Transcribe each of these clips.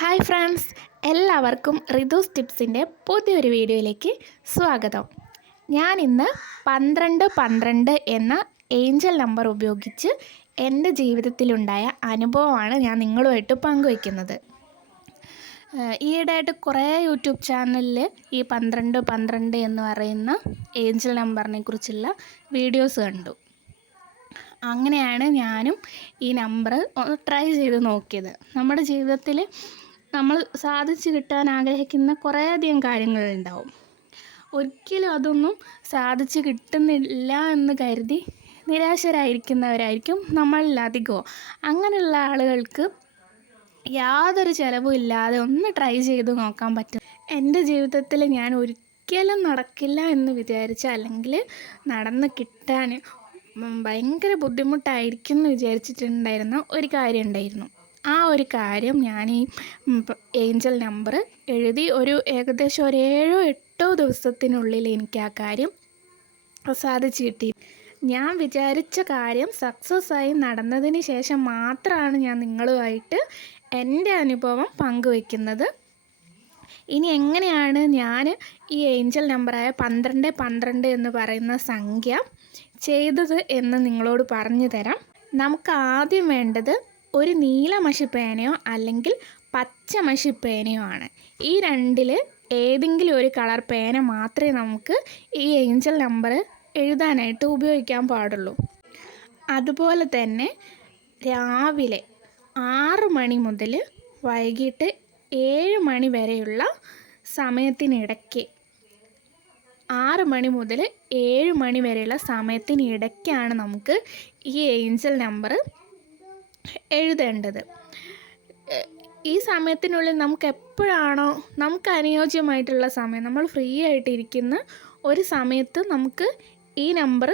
Hi friends എല്ലാവർക്കും റിതൂസ് ടിപ്സിന്റെ പുതിയൊരു വീഡിയോയിലേക്ക് സ്വാഗതം. ഞാൻ ഇന്ന് പന്ത്രണ്ട് പന്ത്രണ്ട് എന്ന ഏഞ്ചൽ നമ്പർ ഉപയോഗിച്ച് എന്റെ ജീവിതത്തിലുണ്ടായ അനുഭവമാണ് ഞാൻ നിങ്ങളുമായിട്ട് പങ്കുവയ്ക്കുന്നത്. ഈയിടെയായിട്ട് കുറേ യൂട്യൂബ് ചാനലിൽ ഈ പന്ത്രണ്ട് പന്ത്രണ്ട് എന്ന് പറയുന്ന ഏഞ്ചൽ നമ്പറിനെ കുറിച്ചുള്ള വീഡിയോസ് കണ്ടു. അങ്ങനെയാണ് ഞാനും ഈ നമ്പർ ഒന്ന് ട്രൈ ചെയ്ത് നോക്കിയത്. നമ്മുടെ ജീവിതത്തിൽ നമ്മൾ സാധിച്ചു കിട്ടാൻ ആഗ്രഹിക്കുന്ന കുറേയധികം കാര്യങ്ങളുണ്ടാവും. ഒരിക്കലും അതൊന്നും സാധിച്ചു കിട്ടുന്നില്ല എന്ന് കരുതി നിരാശരായിരിക്കുന്നവരായിരിക്കും നമ്മളിൽ അധികവും. അങ്ങനെയുള്ള ആളുകൾക്ക് യാതൊരു ചിലവും ഇല്ലാതെ ഒന്ന് ട്രൈ ചെയ്ത് നോക്കാൻ പറ്റും. എന്റെ ജീവിതത്തിൽ ഞാൻ ഒരിക്കലും നടക്കില്ല എന്ന് വിചാരിച്ച അല്ലെങ്കിൽ നടന്ന് കിട്ടാൻ ഭയങ്കര ബുദ്ധിമുട്ടായിരിക്കും എന്ന് വിചാരിച്ചിട്ടുണ്ടായിരുന്ന ഒരു കാര്യം ഉണ്ടായിരുന്നു. ആ ഒരു കാര്യം ഞാൻ ഈ ഏഞ്ചൽ നമ്പർ എഴുതി ഒരു ഏകദേശം ഒരു ഏഴോ എട്ടോ ദിവസത്തിനുള്ളിൽ എനിക്ക് ആ കാര്യം സാധിച്ചു കിട്ടി. ഞാൻ വിചാരിച്ച കാര്യം സക്സസ് ആയി നടന്നതിന് ശേഷം മാത്രമാണ് ഞാൻ നിങ്ങളുമായിട്ട് എന്റെ അനുഭവം പങ്കുവെക്കുന്നത്. ഇനി എങ്ങനെയാണ് ഞാൻ ഈ ഏഞ്ചൽ നമ്പറായ പന്ത്രണ്ട് പന്ത്രണ്ട് എന്ന് പറയുന്ന സംഖ്യ ചെയ്തത് എന്ന് നിങ്ങളോട് പറഞ്ഞു തരാം. നമുക്ക് ആദ്യം വേണ്ടത് ഒരു നീല മഷിപ്പേനയോ അല്ലെങ്കിൽ പച്ച മഷിപ്പേനയോ ആണ്. ഈ രണ്ടിൽ ഏതെങ്കിലും ഒരു കളർ പേന മാത്രമേ നമുക്ക് ഈ ഏഞ്ചൽ നമ്പർ എഴുതാനായിട്ട് ഉപയോഗിക്കാൻ പാടുള്ളൂ. അതുപോലെ തന്നെ രാവിലെ ആറ് മണി മുതൽ വൈകിട്ട് ഏഴ് മണി വരെയുള്ള സമയത്തിനിടയ്ക്ക് ആറ് മണി മുതൽ ഏഴ് മണി വരെയുള്ള സമയത്തിനിടയ്ക്കാണ് നമുക്ക് ഈ ഏഞ്ചൽ നമ്പർ എഴുതേണ്ടത്. ഈ സമയത്തിനുള്ളിൽ നമുക്ക് എപ്പോഴാണോ നമുക്ക് അനുയോജ്യമായിട്ടുള്ള സമയം നമ്മൾ ഫ്രീ ആയിട്ടിരിക്കുന്ന ഒരു സമയത്ത് നമുക്ക് ഈ നമ്പർ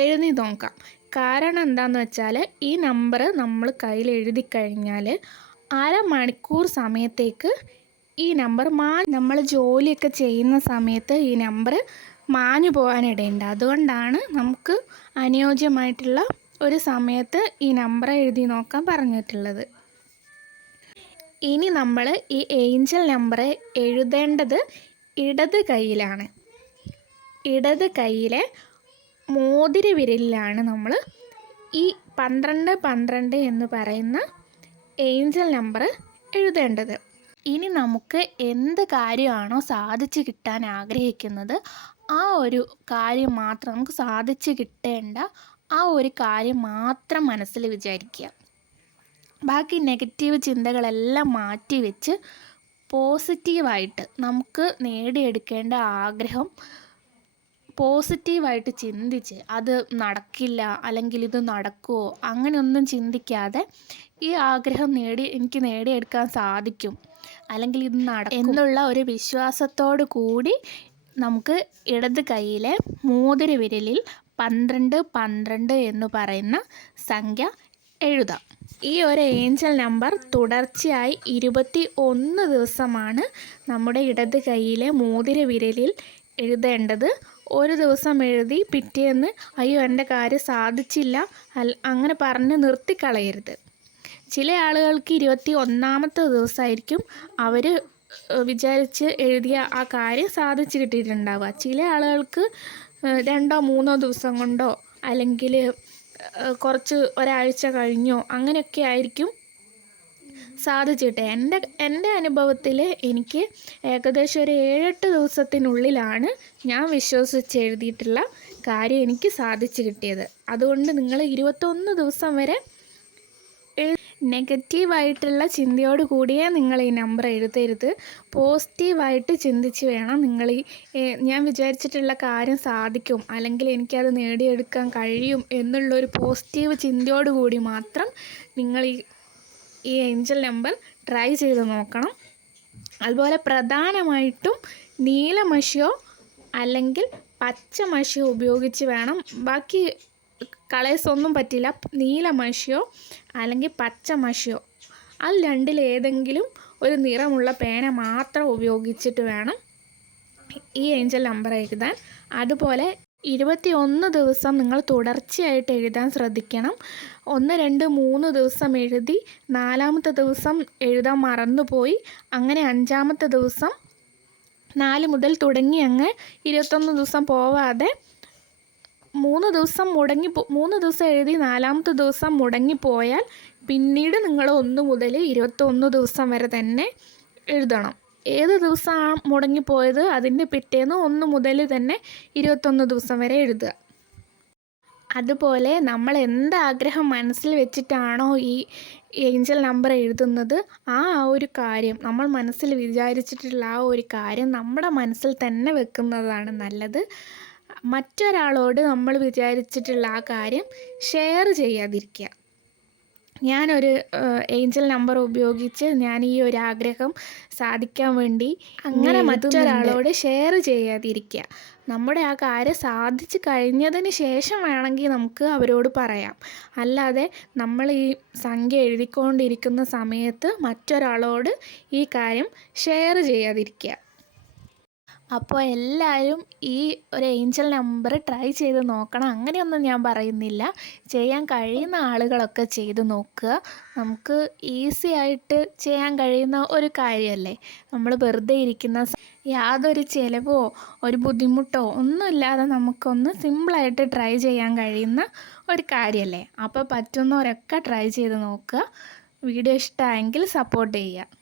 എഴുതി നോക്കാം. കാരണം എന്താണെന്ന് വെച്ചാൽ ഈ നമ്പർ നമ്മൾ കയ്യിൽ എഴുതി കഴിഞ്ഞാൽ അരമണിക്കൂർ സമയത്തേക്ക് ഈ നമ്പർ മാ നമ്മൾ ജോലിയൊക്കെ ചെയ്യുന്ന സമയത്ത് ഈ നമ്പർ മാഞ്ഞു പോകാനിടയുണ്ട്. അതുകൊണ്ടാണ് നമുക്ക് അനുയോജ്യമായിട്ടുള്ള ഒരു സമയത്ത് ഈ നമ്പർ എഴുതി നോക്കാൻ പറഞ്ഞിട്ടുള്ളത്. ഇനി നമ്മൾ ഈ ഏഞ്ചൽ നമ്പർ എഴുതേണ്ടത് ഇടത് കൈയിലാണ്. ഇടത് കൈയിലെ മോതിര വിരലിലാണ് നമ്മൾ ഈ പന്ത്രണ്ട് പന്ത്രണ്ട് എന്ന് പറയുന്ന ഏഞ്ചൽ നമ്പർ എഴുതേണ്ടത്. ഇനി നമുക്ക് എന്ത് കാര്യമാണോ സാധിച്ചു കിട്ടാൻ ആഗ്രഹിക്കുന്നത് ആ ഒരു കാര്യം മാത്രം നമുക്ക് സാധിച്ചു കിട്ടേണ്ട ആ ഒരു കാര്യം മാത്രം മനസ്സിൽ വിചാരിക്കുക. ബാക്കി നെഗറ്റീവ് ചിന്തകളെല്ലാം മാറ്റി വെച്ച് പോസിറ്റീവായിട്ട് നമുക്ക് നേടിയെടുക്കേണ്ട ആഗ്രഹം പോസിറ്റീവായിട്ട് ചിന്തിച്ച് അത് നടക്കില്ല അല്ലെങ്കിൽ ഇത് നടക്കുമോ അങ്ങനെയൊന്നും ചിന്തിക്കാതെ ഈ ആഗ്രഹം നേടി എനിക്ക് നേടിയെടുക്കാൻ സാധിക്കും അല്ലെങ്കിൽ ഇത് നടക്കും എന്നുള്ള ഒരു വിശ്വാസത്തോടു കൂടി നമുക്ക് ഇടത് കൈയിലെ മോതിര വിരലിൽ പന്ത്രണ്ട് പന്ത്രണ്ട് എന്ന് പറയുന്ന സംഖ്യ എഴുതാം. ഈ ഒരു ഏഞ്ചൽ നമ്പർ തുടർച്ചയായി ഇരുപത്തി ഒന്ന് ദിവസമാണ് നമ്മുടെ ഇടത് കൈയിലെ മോതിര വിരലിൽ എഴുതേണ്ടത്. ഒരു ദിവസം എഴുതി പിറ്റേന്ന് അയ്യോ എന്റെ കാര്യം സാധിച്ചില്ല അങ്ങനെ പറഞ്ഞ് നിർത്തിക്കളയരുത്. ചില ആളുകൾക്ക് ഇരുപത്തി ഒന്നാമത്തെ ദിവസമായിരിക്കും അവർ വിചാരിച്ച് എഴുതിയ ആ കാര്യം സാധിച്ചു കിട്ടിയിട്ടുണ്ടാവുക. ചില ആളുകൾക്ക് രണ്ടോ മൂന്നോ ദിവസം കൊണ്ടോ അല്ലെങ്കിൽ കുറച്ച് ഒരാഴ്ച കഴിഞ്ഞോ അങ്ങനെയൊക്കെ ആയിരിക്കും സാധിച്ചിട്ട്. എന്റെ എന്റെ അനുഭവത്തിൽ എനിക്ക് ഏകദേശം ഒരു ഏഴെട്ട് ദിവസത്തിനുള്ളിലാണ് ഞാൻ വിശ്വസിച്ച് എഴുതിയിട്ടുള്ള കാര്യം എനിക്ക് സാധിച്ചു കിട്ടിയത്. അതുകൊണ്ട് നിങ്ങൾ ഇരുപത്തൊന്ന് ദിവസം വരെ നെഗറ്റീവായിട്ടുള്ള ചിന്തയോട് കൂടിയേ നിങ്ങൾ ഈ നമ്പർ എഴുതരുത്. പോസിറ്റീവായിട്ട് ചിന്തിച്ച് വേണം നിങ്ങൾ ഈ ഞാൻ വിചാരിച്ചിട്ടുള്ള കാര്യം സാധിക്കും അല്ലെങ്കിൽ എനിക്കത് നേടിയെടുക്കാൻ കഴിയും എന്നുള്ളൊരു പോസിറ്റീവ് ചിന്തയോട് കൂടി മാത്രം നിങ്ങൾ ഈ ഈ ഏഞ്ചൽ നമ്പർ ട്രൈ ചെയ്ത് നോക്കണം. അതുപോലെ പ്രധാനമായിട്ടും നീല മഷിയോ അല്ലെങ്കിൽ പച്ച മഷിയോ ഉപയോഗിച്ച് വേണം. ബാക്കി കളേഴ്സ് ഒന്നും പറ്റില്ല. നീല മഷിയോ അല്ലെങ്കിൽ പച്ച മഷിയോ? അത് രണ്ടിലേതെങ്കിലും ഒരു നിറമുള്ള പേന മാത്രം ഉപയോഗിച്ചിട്ട് വേണം ഈ ഏഞ്ചൽ നമ്പർ എഴുതാൻ. അതുപോലെ ഇരുപത്തി ഒന്ന് ദിവസം നിങ്ങൾ തുടർച്ചയായിട്ട് എഴുതാൻ ശ്രദ്ധിക്കണം. ഒന്ന് രണ്ട് മൂന്ന് ദിവസം എഴുതി നാലാമത്തെ ദിവസം എഴുതാൻ മറന്നുപോയി. അങ്ങനെ അഞ്ചാമത്തെ ദിവസം നാല് മുതൽ തുടങ്ങി അങ്ങ് ഇരുപത്തൊന്ന് ദിവസം പോവാതെ മൂന്ന് ദിവസം മുടങ്ങി മൂന്ന് ദിവസം എഴുതി നാലാമത്തെ ദിവസം മുടങ്ങിപ്പോയാൽ പിന്നീട് നിങ്ങൾ ഒന്ന് മുതൽ ഇരുപത്തൊന്ന് ദിവസം വരെ തന്നെ എഴുതണം. ഏത് ദിവസമാണ് മുടങ്ങിപ്പോയത് അതിന്റെ പിറ്റേന്ന് ഒന്ന് മുതൽ തന്നെ ഇരുപത്തൊന്ന് ദിവസം വരെ എഴുതുക. അതുപോലെ നമ്മൾ എന്ത് ആഗ്രഹം മനസ്സിൽ വെച്ചിട്ടാണോ ഈ ഏഞ്ചൽ നമ്പർ എഴുതുന്നത് ആ ഒരു കാര്യം നമ്മൾ മനസ്സിൽ വിചാരിച്ചിട്ടുള്ള ആ ഒരു കാര്യം നമ്മുടെ മനസ്സിൽ തന്നെ വെക്കുന്നതാണ് നല്ലത്. മറ്റൊരാളോട് നമ്മൾ വിചാരിച്ചിട്ടുള്ള ആ കാര്യം ഷെയർ ചെയ്യാതിരിക്കുക. ഞാനൊരു ഏഞ്ചൽ നമ്പർ ഉപയോഗിച്ച് ഞാൻ ഈ ഒരു ആഗ്രഹം സാധിക്കാൻ വേണ്ടി അങ്ങനെ മറ്റൊരാളോട് ഷെയർ ചെയ്യാതിരിക്കുക. നമ്മുടെ ആ കാര്യം സാധിച്ചു കഴിഞ്ഞതിന് ശേഷം വേണമെങ്കിൽ നമുക്ക് അവരോട് പറയാം. അല്ലാതെ നമ്മൾ ഈ സംഖ്യ എഴുതിക്കൊണ്ടിരിക്കുന്ന സമയത്ത് മറ്റൊരാളോട് ഈ കാര്യം ഷെയർ ചെയ്യാതിരിക്കുക. അപ്പോൾ എല്ലാവരും ഈ ഒരു ഏഞ്ചൽ നമ്പർ ട്രൈ ചെയ്ത് നോക്കണം. അങ്ങനെയൊന്നും ഞാൻ പറയുന്നില്ല. ചെയ്യാൻ കഴിയുന്ന ആളുകളൊക്കെ ചെയ്ത് നോക്കുക. നമുക്ക് ഈസി ആയിട്ട് ചെയ്യാൻ കഴിയുന്ന ഒരു കാര്യമല്ലേ? നമ്മൾ വെറുതെ ഇരിക്കുന്ന യാതൊരു ചിലവോ ഒരു ബുദ്ധിമുട്ടോ ഒന്നുമില്ലാതെ നമുക്കൊന്ന് സിമ്പിളായിട്ട് ട്രൈ ചെയ്യാൻ കഴിയുന്ന ഒരു കാര്യമല്ലേ? അപ്പോൾ പറ്റുന്നവരൊക്കെ ട്രൈ ചെയ്ത് നോക്കുക. വീഡിയോ ഇഷ്ടമായെങ്കിൽ സപ്പോർട്ട് ചെയ്യുക.